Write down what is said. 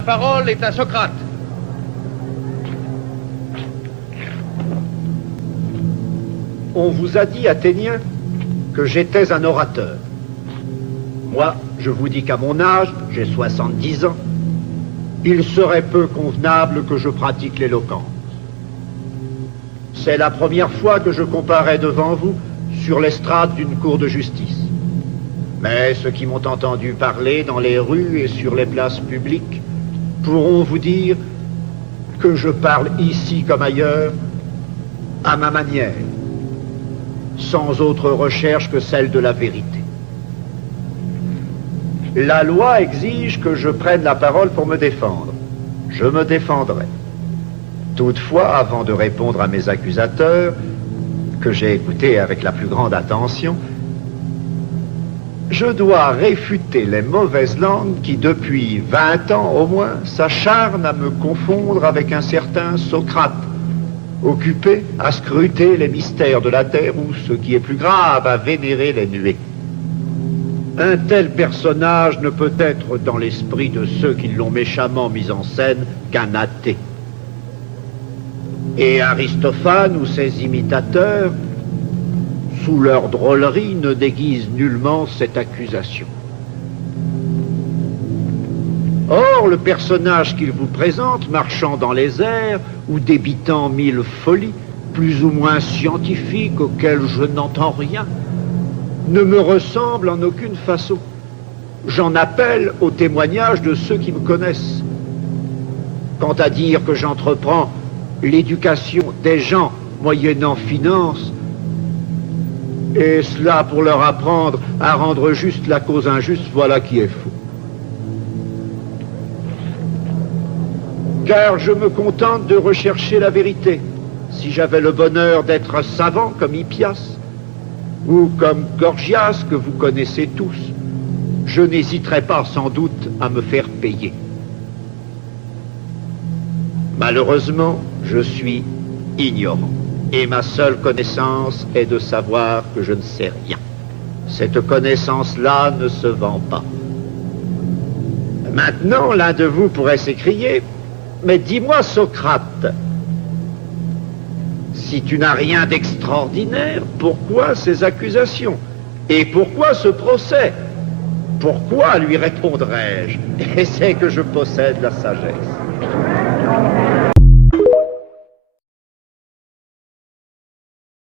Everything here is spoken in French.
La parole est à Socrate. On vous a dit, Athéniens, que j'étais un orateur. Moi, je vous dis qu'à mon âge, j'ai 70 ans, il serait peu convenable que je pratique l'éloquence. C'est la première fois que je comparais devant vous sur l'estrade d'une cour de justice. Mais ceux qui m'ont entendu parler dans les rues et sur les places publiques pourront vous dire que je parle ici comme ailleurs à ma manière, sans autre recherche que celle de la vérité. La loi exige que je prenne la parole pour me défendre. Je me défendrai. Toutefois, avant de répondre à mes accusateurs, que j'ai écoutés avec la plus grande attention, je dois réfuter les mauvaises langues qui, depuis 20 ans au moins, s'acharnent à me confondre avec un certain Socrate, occupé à scruter les mystères de la terre ou, ce qui est plus grave, à vénérer les nuées. Un tel personnage ne peut être dans l'esprit de ceux qui l'ont méchamment mis en scène qu'un athée. Et Aristophane ou ses imitateurs, sous leur drôlerie, ne déguisent nullement cette accusation. Or, le personnage qu'il vous présente, marchant dans les airs ou débitant 1000 folies, plus ou moins scientifiques auxquelles je n'entends rien, ne me ressemble en aucune façon. J'en appelle au témoignage de ceux qui me connaissent. Quant à dire que j'entreprends l'éducation des gens moyennant finance, et cela pour leur apprendre à rendre juste la cause injuste, voilà qui est faux. Car je me contente de rechercher la vérité. Si j'avais le bonheur d'être savant comme Hippias, ou comme Gorgias, que vous connaissez tous, je n'hésiterais pas sans doute à me faire payer. Malheureusement, je suis ignorant. Et ma seule connaissance est de savoir que je ne sais rien. Cette connaissance-là ne se vend pas. Maintenant, l'un de vous pourrait s'écrier, « Mais dis-moi, Socrate, si tu n'as rien d'extraordinaire, pourquoi ces accusations? Et pourquoi ce procès? Pourquoi, lui répondrai-je? Et c'est que je possède la sagesse.